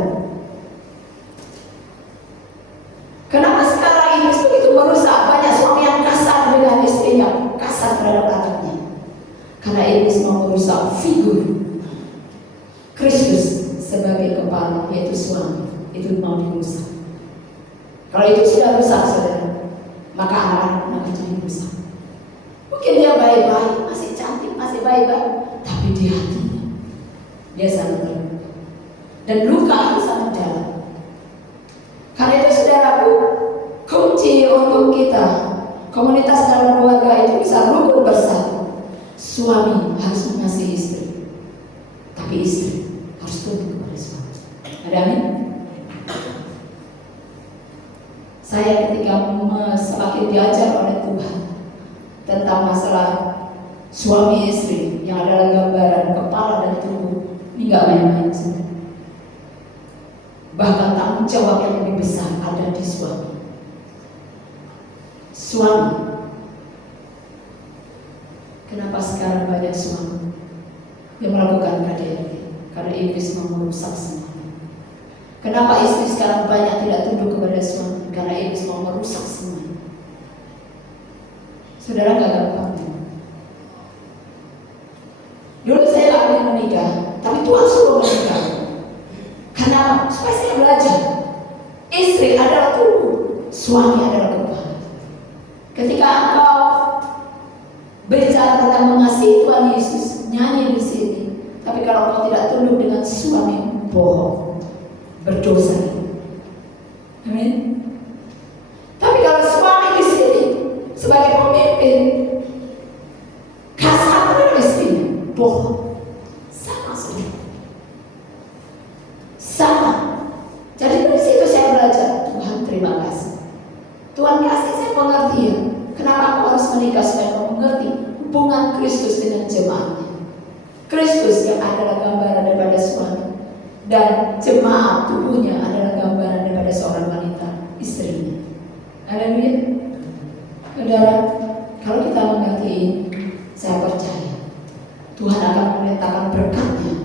Kenapa sekarang ini begitu merusak? Banyak suami yang kasar dengan istrinya, kasar terhadap anaknya. Karena iblis mau merusak figur Kristus sebagai kepala, yaitu suami. Itu mau dirusak. Kalau itu sudah rusak, saudara, maka anak-anak akan jadi rusak. Mungkin dia baik-baik, masih cantik, masih baik-baik, tapi di hatinya dia sangat terluka. Dan luka itu sangat dalam. Karena itu saudaraku, kunci untuk kita komunitas dalam keluarga itu bisa rukun bersatu. Suami harus mengasihi istri, tapi istri harus tunduk kepada suami. Ada amin? Saya ketika semakin diajar oleh Tuhan tentang masalah suami istri yang adalah gambaran kepala dan tubuh, ini gak main-main sebenarnya. Bahkan tanggung jawab yang lebih besar ada di suami. Suami. Kenapa sekarang banyak suami yang melakukan KDRT? Karena iblis mau merusak semuanya. Kenapa istri sekarang banyak tidak tunduk kepada suami? Karena iblis mau merusak semuanya. Saudara gak gampang. Dulu saya gak ingin menikah, tapi Tuhan suruh menikah. Karena supaya saya belajar Yesus nyanyi di sini. Tapi kalau kau tidak tunduk dengan suami, bohong, berdosa. Amin. Tapi kalau suami di sini sebagai pemimpin kasar dengan istrinya, bohong, sama saja. Sama. Jadi dari situ saya belajar, Tuhan terima kasih. Tuhan kasih saya pengertian. Kenapa aku harus menikah supaya kau mengerti hubungan Kristus dengan jemaatnya. Kristus yang adalah gambaran daripada suami, dan jemaat tubuhnya adalah gambaran daripada seorang wanita, istrinya. Haleluya. Saudara, kalau kita mengerti ini, saya percaya Tuhan akan menyatakan berkat-Nya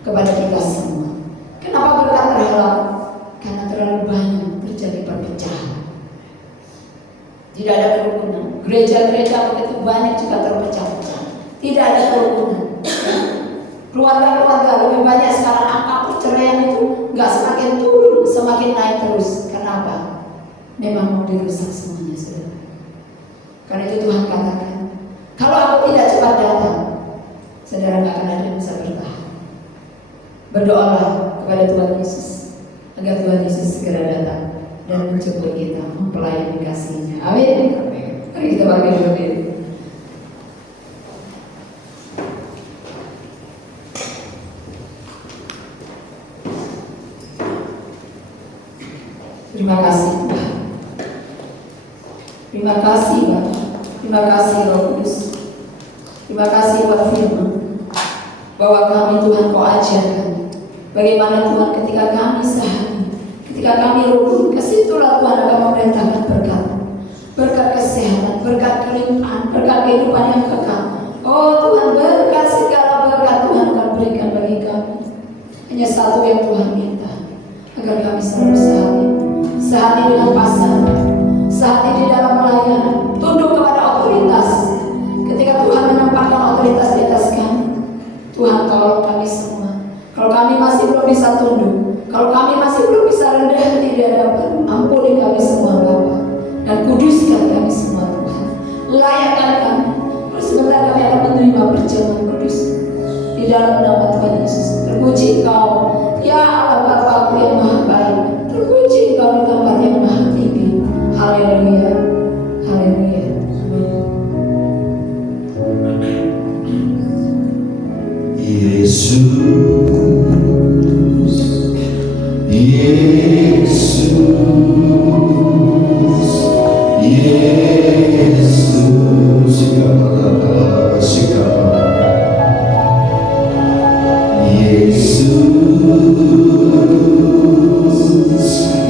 kepada kita semua. Kenapa berkat terhalang? Karena terlalu banyak terjadi perpecahan. Tidak ada kerukunan. Gereja-gereja begitu banyak juga terpecah-pecah. Tidak ada kerukunan. Keluarga-keluarga lebih banyak sekarang, angka perceraian itu nggak semakin turun, semakin naik terus. Kenapa? Memang mau dirusak semuanya, saudara. Karena itu Tuhan katakan, kalau aku tidak cepat datang, saudara nggak akan ada yang bisa bertahan. Berdoalah kepada Tuhan Yesus agar Tuhan Yesus segera datang dan menjemput kita, mempelajari kasih-Nya. Amin. Mari kita bangkit berdiri. Terima kasih Tuhan. Terima kasih Bapa. Terima kasih Roh Kudus. Terima kasih buat firman bahwa kami Tuhan Kau ajarkan bagaimana Tuhan ketika kami sehati, ketika kami rukun, kesitulah Tuhan akan memerintahkan berkat, berkat kesehatan, berkat kelimpahan, berkat kehidupan yang kekal. Oh Tuhan, berkat segala berkat Tuhan akan berikan bagi kami. Hanya satu yang Tuhan minta, agar kami selalu sehati dengan pasangan, sehati di dalam pelayanan, tunduk kepada otoritas. Ketika Tuhan menempatkan otoritas di atas kami, Tuhan tolong kami semua. Kalau kami masih belum bisa tunduk, kalau kami masih belum bisa rendah hati di hadapan, ampuni kami semua Bapa, dan kuduskan kami semua Tuhan. Layakkan kami. Terus sebentar kami akan menerima perjamuan kudus di dalam nama Tuhan Yesus. Terpuji Kau, ya Allah Bapa-Ku yang Maha Baik. Terpuji Kau di tempat yang maha tinggi. Haleluya. Haleluya. Yesus, Yesus, Yesus, sikaplah, sikaplah, Yesus,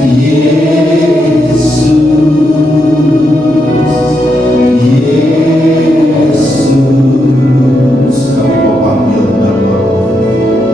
Yesus, Yesus, kami mau panggil nama-Mu.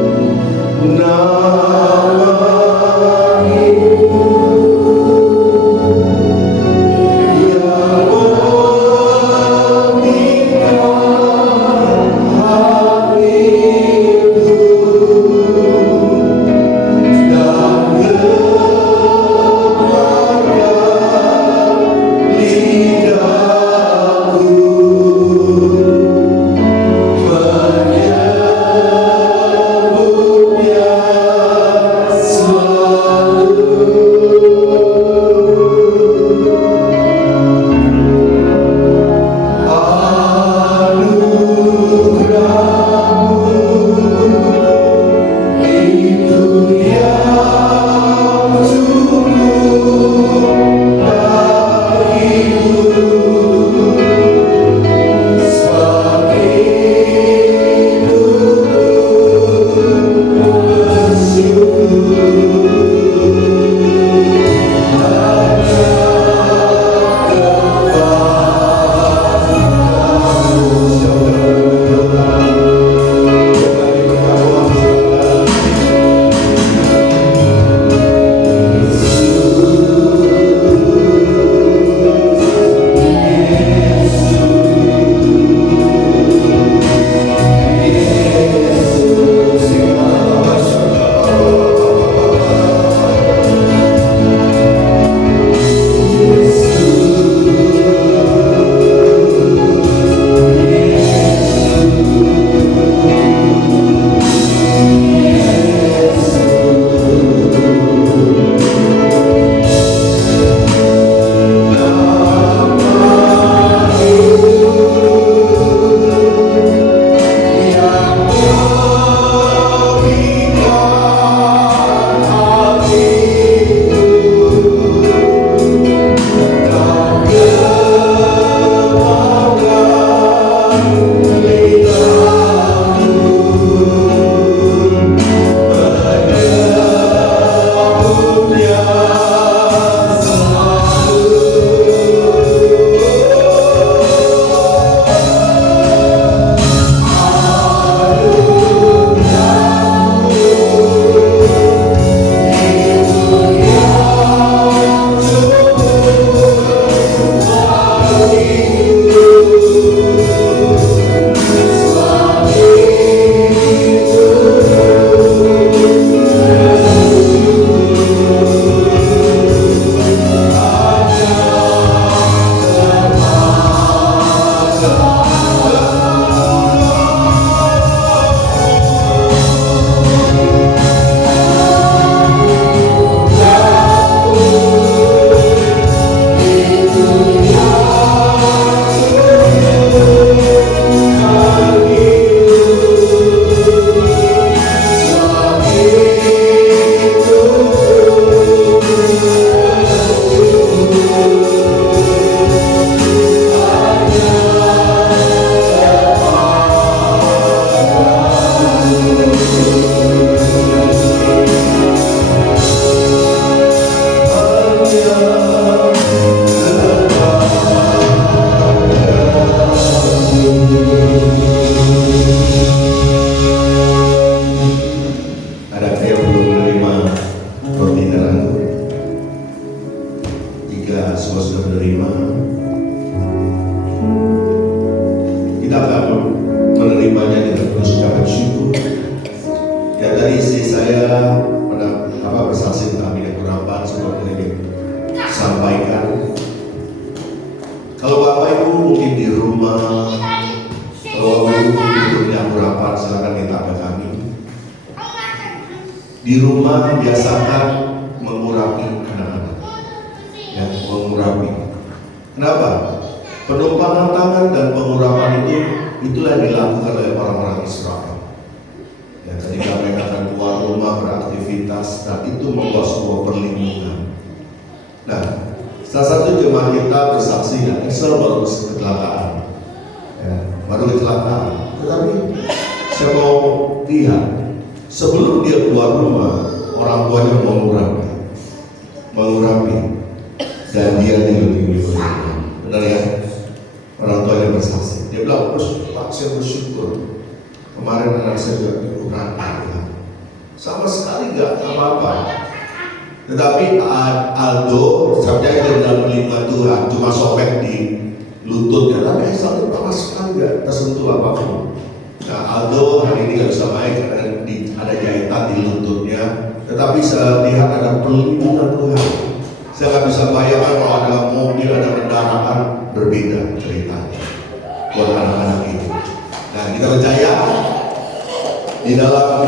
Di rumah biasakan mengurapi anak-anak, ya, mengurapi. Kenapa? Penumpangan tangan dan pengurapan itulah yang dilakukan oleh orang-orang Israel. Ya, ketika mereka akan keluar rumah beraktivitas, dan itu membawa sebuah perlindungan. Nah, salah satu jemaat kita bersaksi, ya, Excel baru kecelakaan, ya, baru kecelakaan. Tetapi saya mau lihat, sebelum dia keluar rumah, orang tuanya mengurapi, dan dia dilindungi oleh Tuhan. Benar ya? Orang tuanya bersaksi. Dia bilang, Pak, saya bersyukur. Kemarin anak saya juga diurapi. Sama sekali gak apa-apa. Tetapi Aldo, sampai dia dalam telinga Tuhan, cuma sobek di lututnya. Tapi sama sekali gak tersentuh apapun. Nah, Aldo hari ini gak bisa main karena ada jahitan di lututnya. Tetapi saya lihat ada perlindungan Tuhan. Saya nggak bisa bayangkan kalau ada mobil, ada kendaraan, berbeda ceritanya buat anak-anak itu. Nah, kita percaya di dalam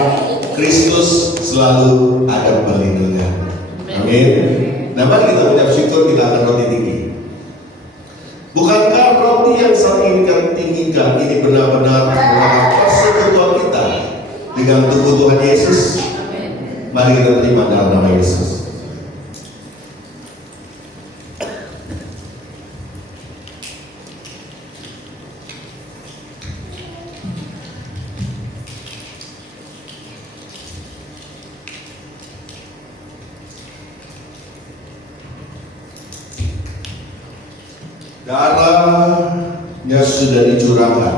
Kristus selalu ada perlindungan. Amin. Nah, mari kita ucap syukur, kita akan roti tinggi. Bukankah roti yang saat ini kami tinggikan ini benar-benar merupakan persekutuan kita dengan tubuh Tuhan Yesus? Mari kita terima dalam nama Yesus. Darahnya sudah dicurahkan,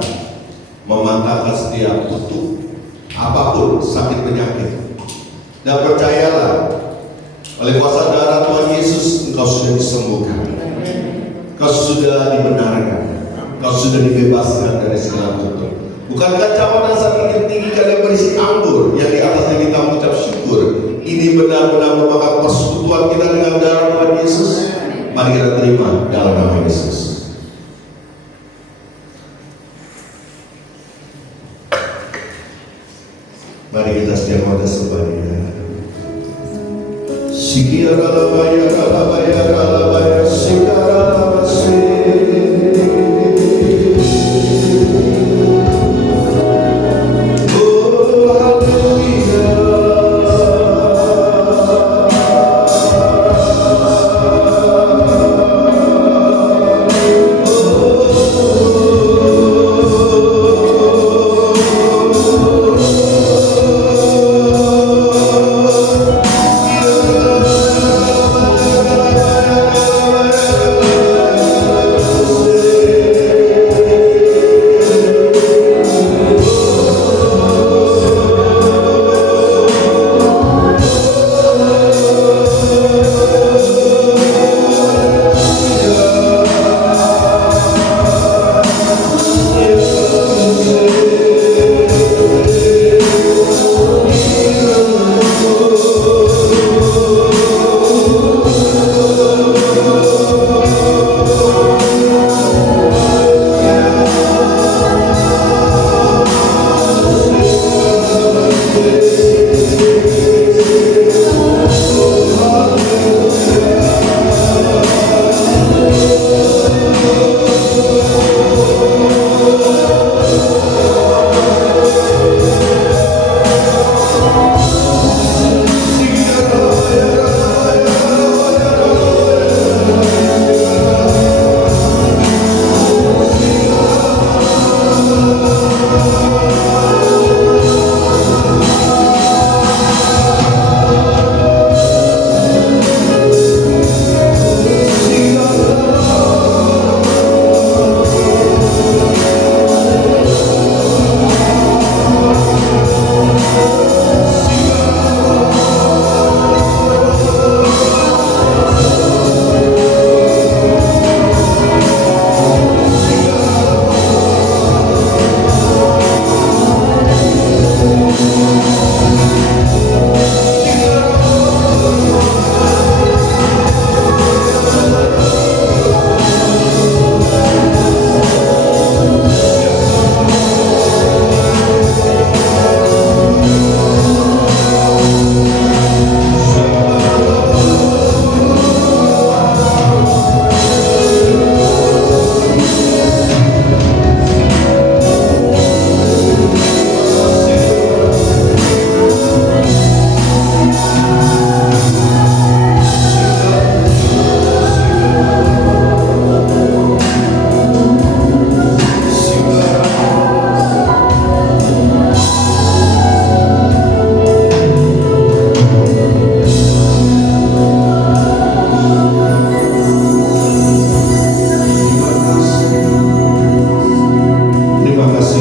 mematahkan setiap kutuk, apapun sakit penyakit. Dan percayalah, oleh kuasa darah Tuhan Yesus, engkau sudah disembuhkan, engkau sudah dibenarkan, engkau sudah dibebaskan dari segala kutuk. Bukankah cawan dan sakit tinggi kalian berisi anggur yang di atasnya kita mengucap syukur? Ini benar-benar merupakan persekutuan kita dengan darah Tuhan Yesus. Mari kita terima dalam nama Yesus. Mari kita setiap pada sebaya. Sikiara labaya labaya labaya sikara labase.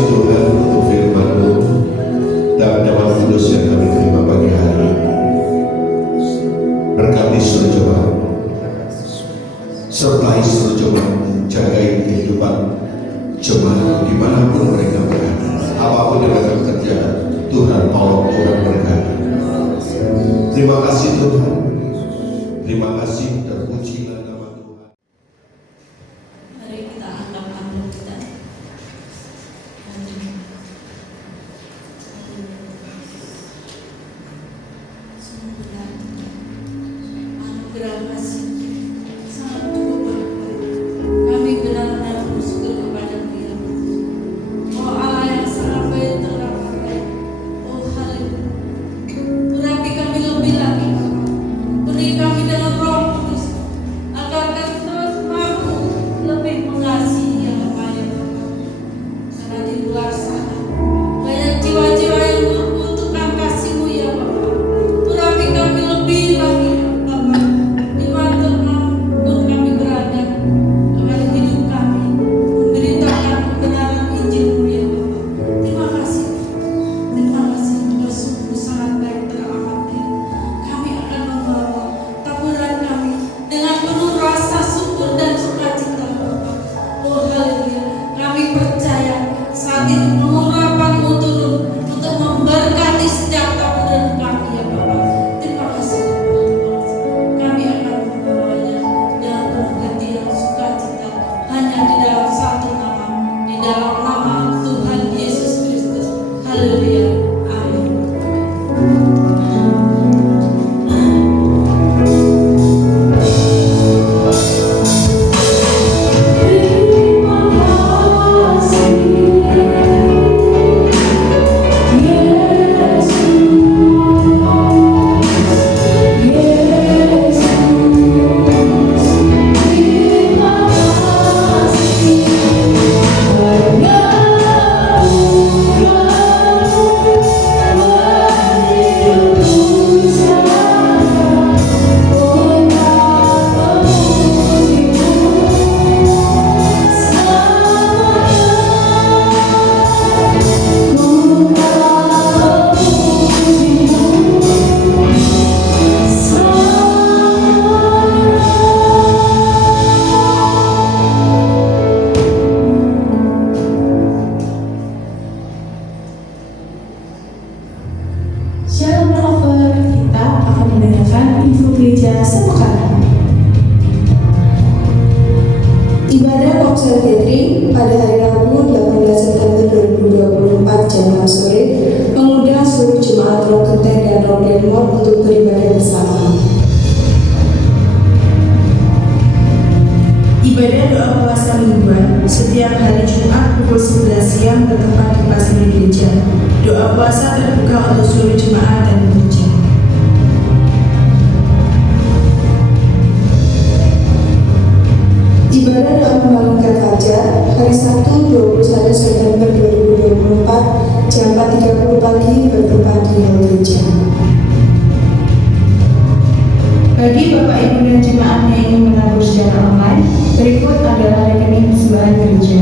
kasih Tuhan untuk firman-Mu dan nyaman kudus yang kami terima pagi hari ini. Berkati seluruh jemaat, sertai seluruh jemaat, jagai kehidupan jemaat dimanapun mereka berada, apapun yang mereka kerjakan. Tuhan tolong, Tuhan berkati. Terima kasih Tuhan, terima kasih, terpujilah nama Tuhan. Mari kita angkat tangan kita. Anugerah kasih sangat cukup berkat. Kami benar-benar bersyukur kepada-Mu ya Allah. Oh Allah yang sangat baik teramat baik. Oh haleluya. Urapi kami lebih lagi Bapa. Beri kami dalam Roh Kudus agar kami terus mampu lebih mengasihi yang lain Bapa. Karena di luar sana banyak jiwa-jiwa yang membutuhkan kasih-Mu ya Bapa. Urapi kami lebih lagi Bapa. Dimanapun kami berada, agar hidup kami memberitakan kebenaran Injil-Mu ya Bapa. Terima kasih. Terima kasih, Tuhan sungguh sangat baik teramat baik. Kami akan membawa taburan kami dengan penuh rasa syukur dan sukacita Bapa. Oh haleluya. Kami percaya saat ini pengurapan-Mu turun untuk memberkati setiap taburan kami ya Bapa. Terima kasih Bapa. Kami akan membawanya dengan penuh hati yang sukacita hanya di dalam satu nama, di dalam nama Tuhan Yesus Kristus. Haleluya. Amin. Shalom Lover, kita akan mendengarkan info gereja sepekan. Ibadah Komsel Gathering pada hari Rabu 18 September 2024 jam 6 sore mengundang seluruh jemaat Roh Genteng dan Roh Denmor untuk beribadah bersama. Ibadah doa puasa mingguan setiap hari Jumat pukul 11 siang bertempat di pasir gereja. Doa puasa terbuka untuk seluruh jemaat dan gereja. Ibadah doa membangunkan fajar hari Sabtu 21 September 2024 jam 4.30 pagi bertempat di hall gereja. Bagi Bapak Ibu dan jemaat yang ingin menabur secara online, berikut adalah rekening persembahan gereja.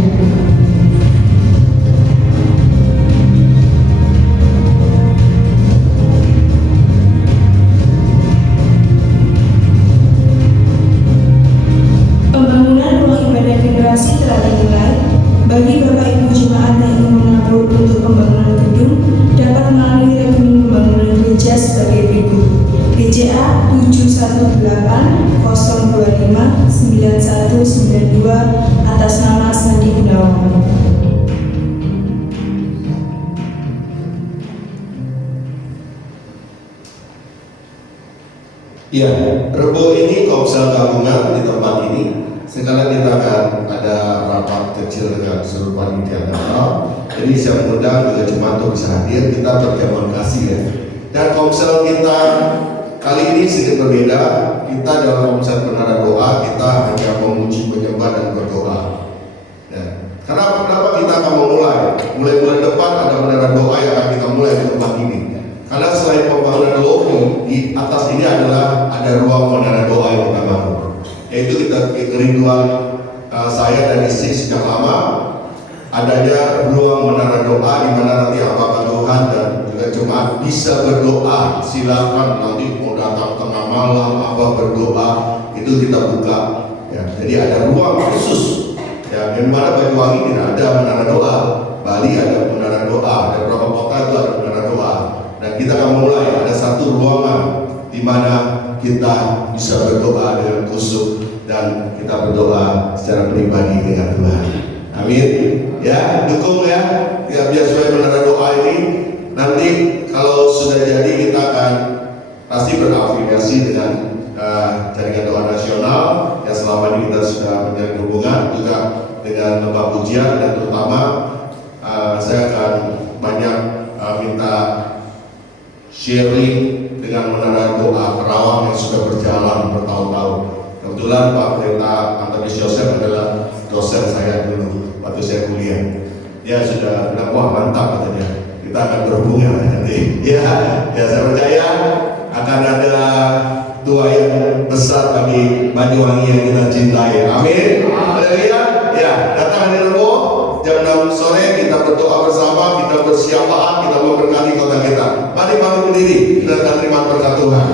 Pembangunan ruang ibadah generasi telah dimulai. Bagi Bapak Ibu jemaat yang ingin menabur untuk pembangunan gedung, dapat melalui rekening pembangunan gereja sebagai berikut: BCA 718-025-9192 atas nama Sandi Gunawan. Ya, Rebo ini Komsel gabungan di tempat ini. Sekarang kita akan ada rapat kecil dengan seluruh panitia Natal. Jadi saya mengundang juga cuma untuk bisa hadir. Kita berterima kasih ya. Dan Komsel kita kali ini sedikit berbeda. Kita dalam Komsel Penara Doa kita hanya memuji, menyembah dan berdoa. Ya. Kenapa kita akan mulai bulan depan ada menara doa yang akan kita mulai di tempat ini. Karena selain pembangunan lobi, di atas ini adalah ada ruang menara doa yang kita bangun. Yaitu kita kerinduan saya dan istri sejak lama. Ada adanya ruang menara doa di mana nanti apakah Tuhan dan juga jemaat bisa berdoa. Silakan nanti mau datang tengah malam apa berdoa, itu kita buka ya. Jadi ada ruang khusus ya, di mana Banyuwangi tidak ada menara doa, Bali ada menara doa, ada beberapa kota itu ada menara doa, dan kita akan mulai ada satu ruangan di mana kita bisa berdoa dengan khusyuk dan kita berdoa secara pribadi dengan Tuhan. Amin. Ya, dukung ya. Ya, biar supaya menara doa ini nanti kalau sudah jadi kita akan pasti berafiliasi dengan jaringan doa nasional yang selama ini kita sudah menjalin hubungan juga dengan lembaga pujian, dan terutama saya akan banyak minta sharing dengan menara doa Kerawang yang sudah berjalan bertahun-tahun. Kebetulan Pak Pendeta Antonius Joseph adalah dosen saya dulu waktu saya kuliah. Dia sudah bilang, wah mantap katanya, kita akan berhubungan nanti. Ya, saya percaya akan ada doa yang besar bagi Banyuwangi yang kita cintai. Amin. Haleluya. Ya, datang hari Rebo jam 6 sore kita berdoa bersama, kita bersyafaat, kita memberkati kota kita. Mari bangun berdiri, kita akan terima berkat Tuhan.